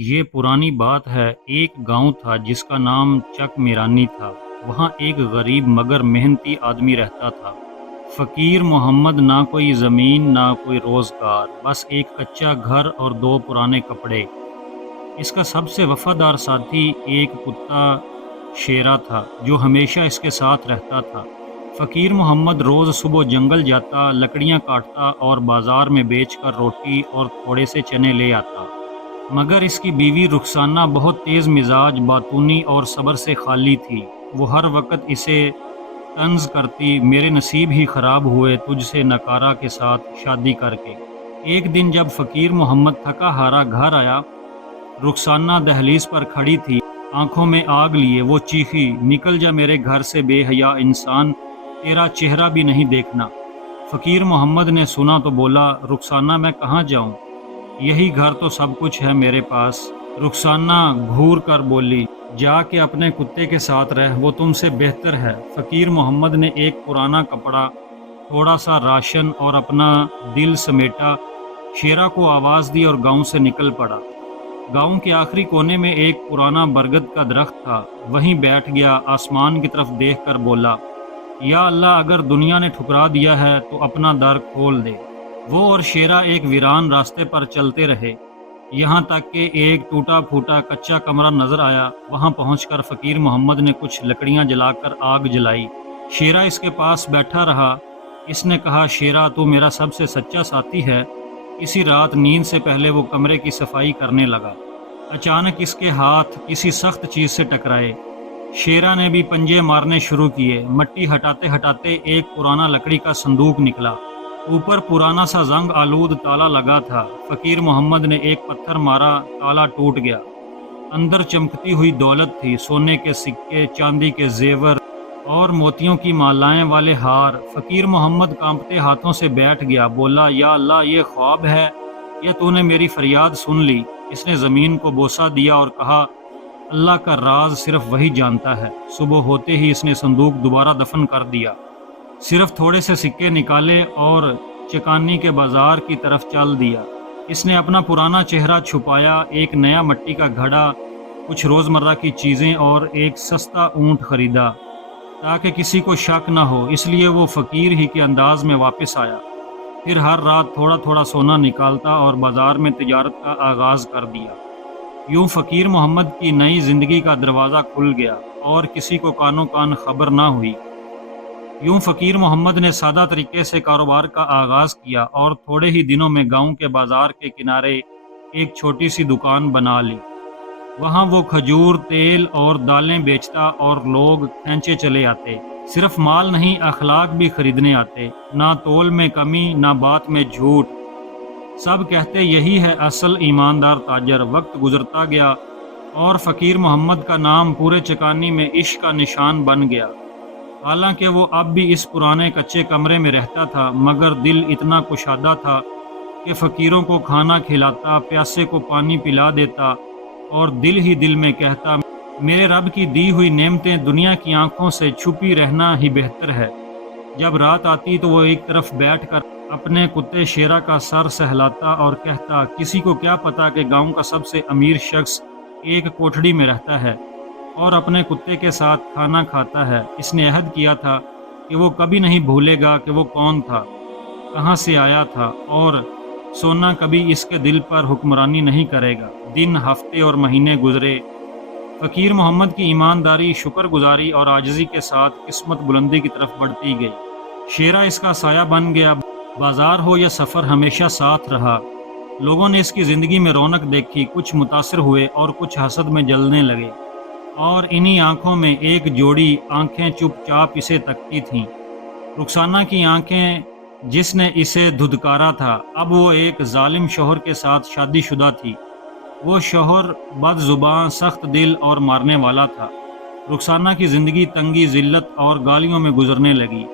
یہ پرانی بات ہے۔ ایک گاؤں تھا جس کا نام چک میرانی تھا۔ وہاں ایک غریب مگر محنتی آدمی رہتا تھا۔ فقیر محمد، نہ کوئی زمین نہ کوئی روزگار، بس ایک کچا گھر اور دو پرانے کپڑے۔ اس کا سب سے وفادار ساتھی ایک کتا شیرا تھا جو ہمیشہ اس کے ساتھ رہتا تھا۔ فقیر محمد روز صبح جنگل جاتا، لکڑیاں کاٹتا اور بازار میں بیچ کر روٹی اور تھوڑے سے چنے لے آتا۔ مگر اس کی بیوی رخسانہ بہت تیز مزاج، باتونی اور صبر سے خالی تھی۔ وہ ہر وقت اسے طنز کرتی، میرے نصیب ہی خراب ہوئے تجھ سے نکارہ کے ساتھ شادی کر کے۔ ایک دن جب فقیر محمد تھکا ہارا گھر آیا، رخسانہ دہلیز پر کھڑی تھی، آنکھوں میں آگ لیے۔ وہ چیخی، نکل جا میرے گھر سے بے حیا انسان، تیرا چہرہ بھی نہیں دیکھنا۔ فقیر محمد نے سنا تو بولا، رخسانہ میں کہاں جاؤں؟ یہی گھر تو سب کچھ ہے میرے پاس۔ رخسانہ گھور کر بولی، جا کے اپنے کتے کے ساتھ رہ، وہ تم سے بہتر ہے۔ فقیر محمد نے ایک پرانا کپڑا، تھوڑا سا راشن اور اپنا دل سمیٹا، شیرا کو آواز دی اور گاؤں سے نکل پڑا۔ گاؤں کے آخری کونے میں ایک پرانا برگد کا درخت تھا، وہیں بیٹھ گیا، آسمان کی طرف دیکھ کر بولا، یا اللہ، اگر دنیا نے ٹھکرا دیا ہے تو اپنا در کھول دے۔ وہ اور شیرا ایک ویران راستے پر چلتے رہے، یہاں تک کہ ایک ٹوٹا پھوٹا کچا کمرہ نظر آیا۔ وہاں پہنچ کر فقیر محمد نے کچھ لکڑیاں جلا کر آگ جلائی۔ شیرا اس کے پاس بیٹھا رہا۔ اس نے کہا، شیرا، تو میرا سب سے سچا ساتھی ہے۔ اسی رات نیند سے پہلے وہ کمرے کی صفائی کرنے لگا۔ اچانک اس کے ہاتھ کسی سخت چیز سے ٹکرائے۔ شیرا نے بھی پنجے مارنے شروع کیے۔ مٹی ہٹاتے ہٹاتے ایک پرانا لکڑی کا صندوق نکلا۔ اوپر پرانا سا زنگ آلود تالا لگا تھا۔ فقیر محمد نے ایک پتھر مارا، تالا ٹوٹ گیا۔ اندر چمکتی ہوئی دولت تھی، سونے کے سکے، چاندی کے زیور اور موتیوں کی مالائیں والے ہار۔ فقیر محمد کانپتے ہاتھوں سے بیٹھ گیا، بولا، یا اللہ، یہ خواب ہے یا تو نے میری فریاد سن لی؟ اس نے زمین کو بوسہ دیا اور کہا، اللہ کا راز صرف وہی جانتا ہے۔ صبح ہوتے ہی اس نے صندوق دوبارہ دفن کر دیا، صرف تھوڑے سے سکے نکالے اور چکانی کے بازار کی طرف چل دیا۔ اس نے اپنا پرانا چہرہ چھپایا، ایک نیا مٹی کا گھڑا، کچھ روزمرہ کی چیزیں اور ایک سستا اونٹ خریدا تاکہ کسی کو شک نہ ہو۔ اس لیے وہ فقیر ہی کے انداز میں واپس آیا۔ پھر ہر رات تھوڑا تھوڑا سونا نکالتا اور بازار میں تجارت کا آغاز کر دیا۔ یوں فقیر محمد کی نئی زندگی کا دروازہ کھل گیا اور کسی کو کانوں کان خبر نہ ہوئی۔ یوں فقیر محمد نے سادہ طریقے سے کاروبار کا آغاز کیا اور تھوڑے ہی دنوں میں گاؤں کے بازار کے کنارے ایک چھوٹی سی دکان بنا لی۔ وہاں وہ کھجور، تیل اور دالیں بیچتا اور لوگ کھینچے چلے آتے۔ صرف مال نہیں، اخلاق بھی خریدنے آتے، نہ تول میں کمی نہ بات میں جھوٹ۔ سب کہتے یہی ہے اصل ایماندار تاجر۔ وقت گزرتا گیا اور فقیر محمد کا نام پورے چکانی میں عشق کا نشان بن گیا۔ حالانکہ وہ اب بھی اس پرانے کچے کمرے میں رہتا تھا، مگر دل اتنا کشادہ تھا کہ فقیروں کو کھانا کھلاتا، پیاسے کو پانی پلا دیتا اور دل ہی دل میں کہتا، میرے رب کی دی ہوئی نعمتیں دنیا کی آنکھوں سے چھپی رہنا ہی بہتر ہے۔ جب رات آتی تو وہ ایک طرف بیٹھ کر اپنے کتے شیرا کا سر سہلاتا اور کہتا، کسی کو کیا پتا کہ گاؤں کا سب سے امیر شخص ایک کوٹھڑی میں رہتا ہے اور اپنے کتے کے ساتھ کھانا کھاتا ہے۔ اس نے عہد کیا تھا کہ وہ کبھی نہیں بھولے گا کہ وہ کون تھا، کہاں سے آیا تھا، اور سونا کبھی اس کے دل پر حکمرانی نہیں کرے گا۔ دن، ہفتے اور مہینے گزرے۔ فقیر محمد کی ایمانداری، شکر گزاری اور عاجزی کے ساتھ قسمت بلندی کی طرف بڑھتی گئی۔ شیرا اس کا سایہ بن گیا، بازار ہو یا سفر ہمیشہ ساتھ رہا۔ لوگوں نے اس کی زندگی میں رونق دیکھی، کچھ متاثر ہوئے اور کچھ حسد میں جلنے لگے، اور انہی آنکھوں میں ایک جوڑی آنکھیں چپ چاپ اسے تکتی تھیں۔ رخسانہ کی آنکھیں جس نے اسے دھدکارا تھا، اب وہ ایک ظالم شوہر کے ساتھ شادی شدہ تھی۔ وہ شوہر بد زباں، سخت دل اور مارنے والا تھا۔ رخسانہ کی زندگی تنگی، ذلت اور گالیوں میں گزرنے لگی،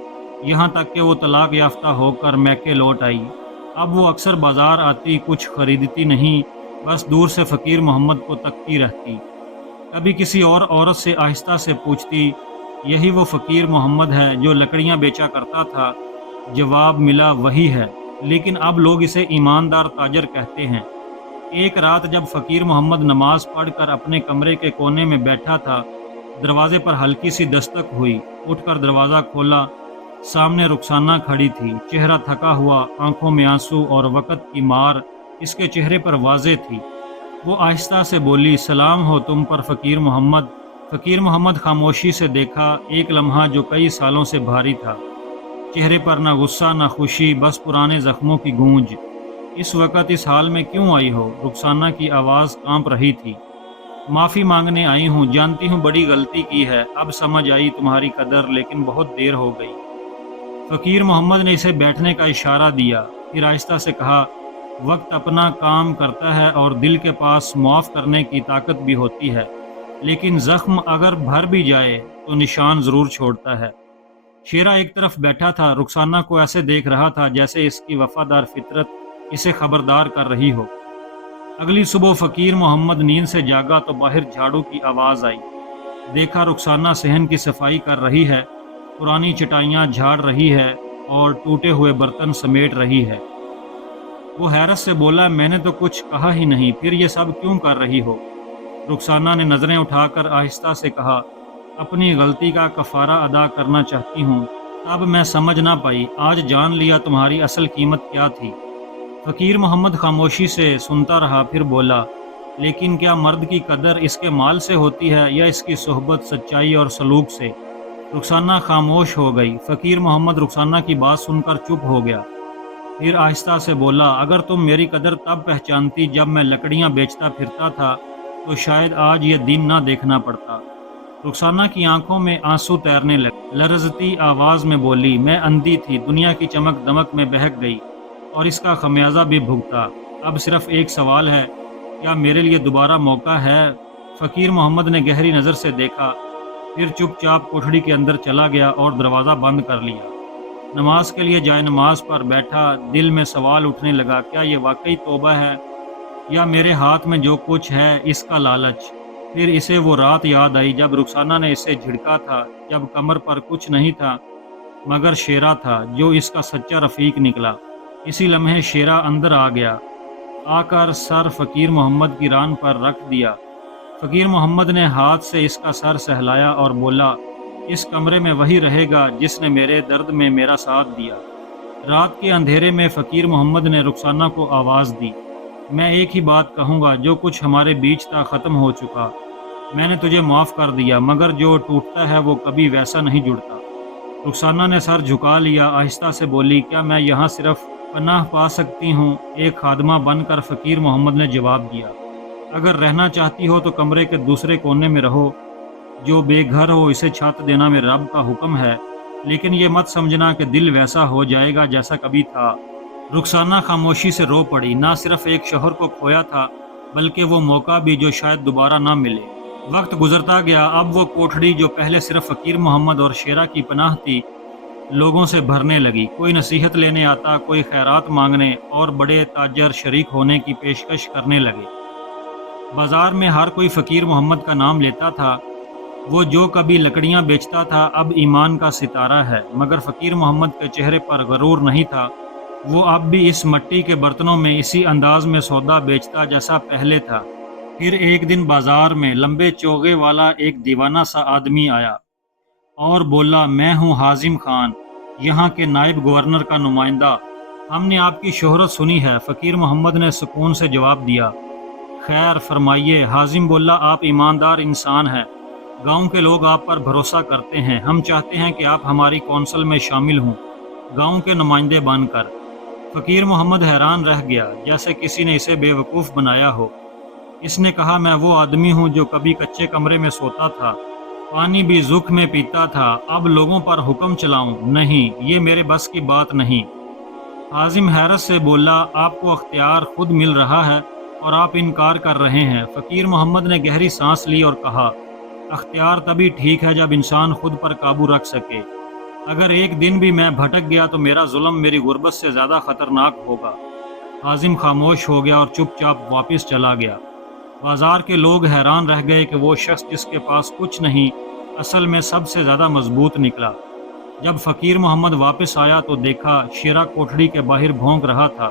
یہاں تک کہ وہ طلاق یافتہ ہو کر میکے لوٹ آئی۔ اب وہ اکثر بازار آتی، کچھ خریدتی نہیں، بس دور سے فقیر محمد کو تکتی رہتی۔ کبھی کسی اور عورت سے آہستہ سے پوچھتی، یہی وہ فقیر محمد ہے جو لکڑیاں بیچا کرتا تھا؟ جواب ملا، وہی ہے، لیکن اب لوگ اسے ایماندار تاجر کہتے ہیں۔ ایک رات جب فقیر محمد نماز پڑھ کر اپنے کمرے کے کونے میں بیٹھا تھا، دروازے پر ہلکی سی دستک ہوئی۔ اٹھ کر دروازہ کھولا، سامنے رخسانہ کھڑی تھی، چہرہ تھکا ہوا، آنکھوں میں آنسو اور وقت کی مار اس کے چہرے پر واضح تھی۔ وہ آہستہ سے بولی، سلام ہو تم پر فقیر محمد۔ فقیر محمد خاموشی سے دیکھا، ایک لمحہ جو کئی سالوں سے بھاری تھا، چہرے پر نہ غصہ نہ خوشی، بس پرانے زخموں کی گونج۔ اس وقت اس حال میں کیوں آئی ہو؟ رخسانہ کی آواز کانپ رہی تھی۔ معافی مانگنے آئی ہوں، جانتی ہوں بڑی غلطی کی ہے، اب سمجھ آئی تمہاری قدر، لیکن بہت دیر ہو گئی۔ فقیر محمد نے اسے بیٹھنے کا اشارہ دیا، پھر آہستہ سے کہا، وقت اپنا کام کرتا ہے اور دل کے پاس معاف کرنے کی طاقت بھی ہوتی ہے، لیکن زخم اگر بھر بھی جائے تو نشان ضرور چھوڑتا ہے۔ شیرہ ایک طرف بیٹھا تھا، رخسانہ کو ایسے دیکھ رہا تھا جیسے اس کی وفادار فطرت اسے خبردار کر رہی ہو۔ اگلی صبح فقیر محمد نیند سے جاگا تو باہر جھاڑو کی آواز آئی۔ دیکھا رخسانہ صحن کی صفائی کر رہی ہے، پرانی چٹائیاں جھاڑ رہی ہے اور ٹوٹے ہوئے برتن سمیٹ رہی ہے۔ وہ حیرت سے بولا، میں نے تو کچھ کہا ہی نہیں، پھر یہ سب کیوں کر رہی ہو؟ رخسانہ نے نظریں اٹھا کر آہستہ سے کہا، اپنی غلطی کا کفارہ ادا کرنا چاہتی ہوں، تب میں سمجھ نہ پائی، آج جان لیا تمہاری اصل قیمت کیا تھی۔ فقیر محمد خاموشی سے سنتا رہا، پھر بولا، لیکن کیا مرد کی قدر اس کے مال سے ہوتی ہے یا اس کی صحبت، سچائی اور سلوک سے؟ رخسانہ خاموش ہو گئی۔ فقیر محمد رخسانہ کی بات سن کر چپ ہو گیا، پھر آہستہ سے بولا، اگر تم میری قدر تب پہچانتی جب میں لکڑیاں بیچتا پھرتا تھا تو شاید آج یہ دن نہ دیکھنا پڑتا۔ رخسانہ کی آنکھوں میں آنسو تیرنے لگے، لرزتی آواز میں بولی، میں اندھی تھی، دنیا کی چمک دمک میں بہک گئی اور اس کا خمیازہ بھی بھگتا۔ اب صرف ایک سوال ہے، کیا میرے لیے دوبارہ موقع ہے؟ فقیر محمد نے گہری نظر سے دیکھا، پھر چپ چاپ کوٹھڑی کے اندر چلا گیا اور دروازہ بند کر لیا۔ نماز کے لیے جائے نماز پر بیٹھا، دل میں سوال اٹھنے لگا، کیا یہ واقعی توبہ ہے یا میرے ہاتھ میں جو کچھ ہے اس کا لالچ؟ پھر اسے وہ رات یاد آئی جب رخسانہ نے اسے جھڑکا تھا، جب کمر پر کچھ نہیں تھا مگر شیرہ تھا جو اس کا سچا رفیق نکلا۔ اسی لمحے شیرہ اندر آ گیا، آ کر سر فقیر محمد کی ران پر رکھ دیا۔ فقیر محمد نے ہاتھ سے اس کا سر سہلایا اور بولا، اس کمرے میں وہی رہے گا جس نے میرے درد میں میرا ساتھ دیا۔ رات کے اندھیرے میں فقیر محمد نے رخسانہ کو آواز دی، میں ایک ہی بات کہوں گا، جو کچھ ہمارے بیچ تھا ختم ہو چکا، میں نے تجھے معاف کر دیا، مگر جو ٹوٹتا ہے وہ کبھی ویسا نہیں جڑتا۔ رخسانہ نے سر جھکا لیا، آہستہ سے بولی، کیا میں یہاں صرف پناہ پا سکتی ہوں؟ ایک خادمہ بن کر فقیر محمد نے جواب دیا، اگر رہنا چاہتی ہو تو کمرے کے دوسرے کونے میں رہو، جو بے گھر ہو اسے چھت دینا میرے رب کا حکم ہے، لیکن یہ مت سمجھنا کہ دل ویسا ہو جائے گا جیسا کبھی تھا۔ رخسانہ خاموشی سے رو پڑی، نہ صرف ایک شوہر کو کھویا تھا بلکہ وہ موقع بھی جو شاید دوبارہ نہ ملے۔ وقت گزرتا گیا، اب وہ کوٹھڑی جو پہلے صرف فقیر محمد اور شیرہ کی پناہ تھی، لوگوں سے بھرنے لگی۔ کوئی نصیحت لینے آتا، کوئی خیرات مانگنے، اور بڑے تاجر شریک ہونے کی پیشکش کرنے لگے۔ بازار میں ہر کوئی فقیر محمد کا نام لیتا تھا، وہ جو کبھی لکڑیاں بیچتا تھا اب ایمان کا ستارہ ہے، مگر فقیر محمد کے چہرے پر غرور نہیں تھا، وہ اب بھی اس مٹی کے برتنوں میں اسی انداز میں سودا بیچتا جیسا پہلے تھا۔ پھر ایک دن بازار میں لمبے چوغے والا ایک دیوانہ سا آدمی آیا اور بولا، میں ہوں حازم خان، یہاں کے نائب گورنر کا نمائندہ، ہم نے آپ کی شہرت سنی ہے۔ فقیر محمد نے سکون سے جواب دیا، خیر فرمائیے۔ حازم بولا، آپ ایماندار انسان ہیں، گاؤں کے لوگ آپ پر بھروسہ کرتے ہیں، ہم چاہتے ہیں کہ آپ ہماری کونسل میں شامل ہوں، گاؤں کے نمائندے بن کر۔ فقیر محمد حیران رہ گیا، جیسے کسی نے اسے بے وقوف بنایا ہو۔ اس نے کہا، میں وہ آدمی ہوں جو کبھی کچے کمرے میں سوتا تھا، پانی بھی ذوق میں پیتا تھا، اب لوگوں پر حکم چلاؤں؟ نہیں، یہ میرے بس کی بات نہیں۔ حازم حیرت سے بولا، آپ کو اختیار خود مل رہا ہے اور آپ انکار کر رہے ہیں۔ فقیر محمد نے گہری سانس لی اور کہا، اختیار تبھی ٹھیک ہے جب انسان خود پر قابو رکھ سکے، اگر ایک دن بھی میں بھٹک گیا تو میرا ظلم میری غربت سے زیادہ خطرناک ہوگا۔ حازم خاموش ہو گیا اور چپ چاپ واپس چلا گیا۔ بازار کے لوگ حیران رہ گئے کہ وہ شخص جس کے پاس کچھ نہیں، اصل میں سب سے زیادہ مضبوط نکلا۔ جب فقیر محمد واپس آیا تو دیکھا شیرہ کوٹھڑی کے باہر بھونک رہا تھا،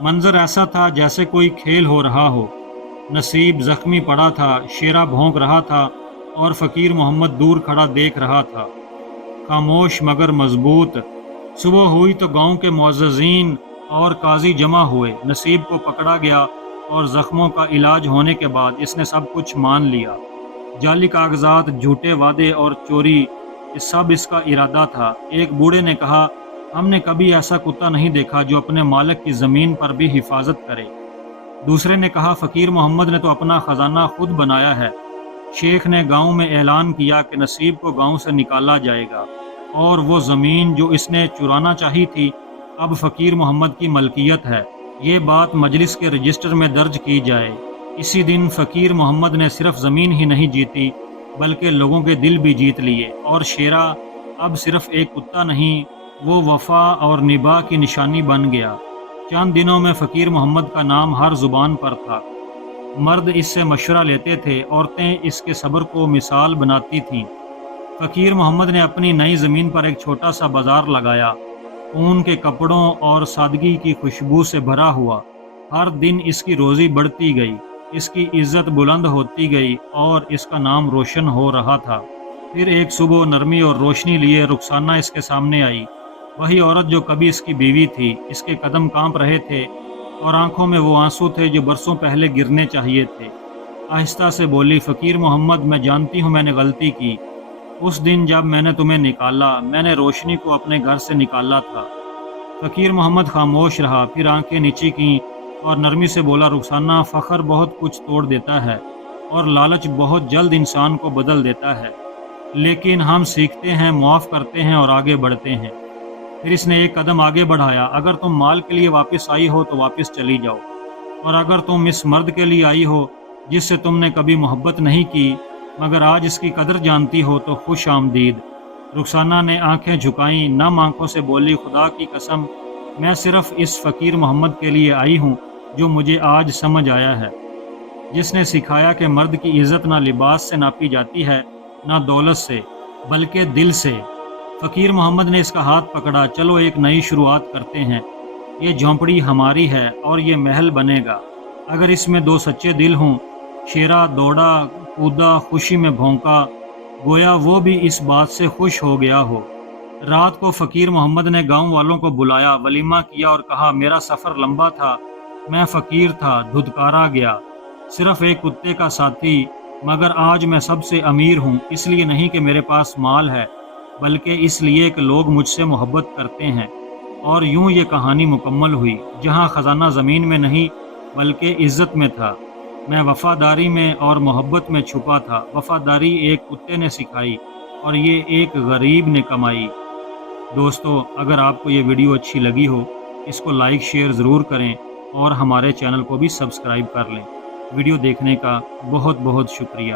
منظر ایسا تھا جیسے کوئی کھیل ہو رہا ہو۔ نصیب زخمی پڑا تھا، شیرہ بھونک رہا تھا اور فقیر محمد دور کھڑا دیکھ رہا تھا، خاموش مگر مضبوط۔ صبح ہوئی تو گاؤں کے معززین اور قاضی جمع ہوئے۔ نصیب کو پکڑا گیا اور زخموں کا علاج ہونے کے بعد اس نے سب کچھ مان لیا۔ جعلی کاغذات، جھوٹے وعدے اور چوری، یہ سب اس کا ارادہ تھا۔ ایک بوڑھے نے کہا، ہم نے کبھی ایسا کتا نہیں دیکھا جو اپنے مالک کی زمین پر بھی حفاظت کرے۔ دوسرے نے کہا، فقیر محمد نے تو اپنا خزانہ خود بنایا ہے۔ شیخ نے گاؤں میں اعلان کیا کہ نصیب کو گاؤں سے نکالا جائے گا اور وہ زمین جو اس نے چرانا چاہی تھی اب فقیر محمد کی ملکیت ہے۔ یہ بات مجلس کے رجسٹر میں درج کی جائے۔ اسی دن فقیر محمد نے صرف زمین ہی نہیں جیتی بلکہ لوگوں کے دل بھی جیت لیے، اور شیرہ اب صرف ایک کتا نہیں، وہ وفا اور نبھا کی نشانی بن گیا۔ چند دنوں میں فقیر محمد کا نام ہر زبان پر تھا۔ مرد اس سے مشورہ لیتے تھے، عورتیں اس کے صبر کو مثال بناتی تھیں۔ فقیر محمد نے اپنی نئی زمین پر ایک چھوٹا سا بازار لگایا، اون کے کپڑوں اور سادگی کی خوشبو سے بھرا ہوا۔ ہر دن اس کی روزی بڑھتی گئی، اس کی عزت بلند ہوتی گئی اور اس کا نام روشن ہو رہا تھا۔ پھر ایک صبح نرمی اور روشنی لیے رخسانہ اس کے سامنے آئی، وہی عورت جو کبھی اس کی بیوی تھی۔ اس کے قدم کانپ رہے تھے اور آنکھوں میں وہ آنسو تھے جو برسوں پہلے گرنے چاہیے تھے۔ آہستہ سے بولی، فقیر محمد، میں جانتی ہوں میں نے غلطی کی۔ اس دن جب میں نے تمہیں نکالا، میں نے روشنی کو اپنے گھر سے نکالا تھا۔ فقیر محمد خاموش رہا، پھر آنکھیں نیچی کیں اور نرمی سے بولا، رخسانہ، فخر بہت کچھ توڑ دیتا ہے اور لالچ بہت جلد انسان کو بدل دیتا ہے، لیکن ہم سیکھتے ہیں، معاف کرتے ہیں اور آگے بڑھتے ہیں۔ پھر اس نے ایک قدم آگے بڑھایا، اگر تم مال کے لیے واپس آئی ہو تو واپس چلی جاؤ، اور اگر تم اس مرد کے لیے آئی ہو جس سے تم نے کبھی محبت نہیں کی مگر آج اس کی قدر جانتی ہو تو خوش آمدید۔ رخسانہ نے آنکھیں جھکائیں، نم آنکھوں سے بولی، خدا کی قسم، میں صرف اس فقیر محمد کے لیے آئی ہوں جو مجھے آج سمجھ آیا ہے، جس نے سکھایا کہ مرد کی عزت نہ لباس سے ناپی جاتی ہے، نہ دولت سے، بلکہ دل سے۔ فقیر محمد نے اس کا ہاتھ پکڑا، چلو ایک نئی شروعات کرتے ہیں۔ یہ جھونپڑی ہماری ہے اور یہ محل بنے گا اگر اس میں دو سچے دل ہوں۔ شیرہ دوڑا، کودا، خوشی میں بھونکا، گویا وہ بھی اس بات سے خوش ہو گیا ہو۔ رات کو فقیر محمد نے گاؤں والوں کو بلایا، ولیمہ کیا اور کہا، میرا سفر لمبا تھا، میں فقیر تھا، دھتکارا گیا، صرف ایک کتے کا ساتھی، مگر آج میں سب سے امیر ہوں، اس لیے نہیں کہ میرے پاس مال ہے بلکہ اس لیے کہ لوگ مجھ سے محبت کرتے ہیں۔ اور یوں یہ کہانی مکمل ہوئی، جہاں خزانہ زمین میں نہیں بلکہ عزت میں تھا۔ میں وفاداری میں اور محبت میں چھپا تھا۔ وفاداری ایک کتے نے سکھائی اور یہ ایک غریب نے کمائی۔ دوستو، اگر آپ کو یہ ویڈیو اچھی لگی ہو اس کو لائک شیئر ضرور کریں اور ہمارے چینل کو بھی سبسکرائب کر لیں۔ ویڈیو دیکھنے کا بہت بہت شکریہ۔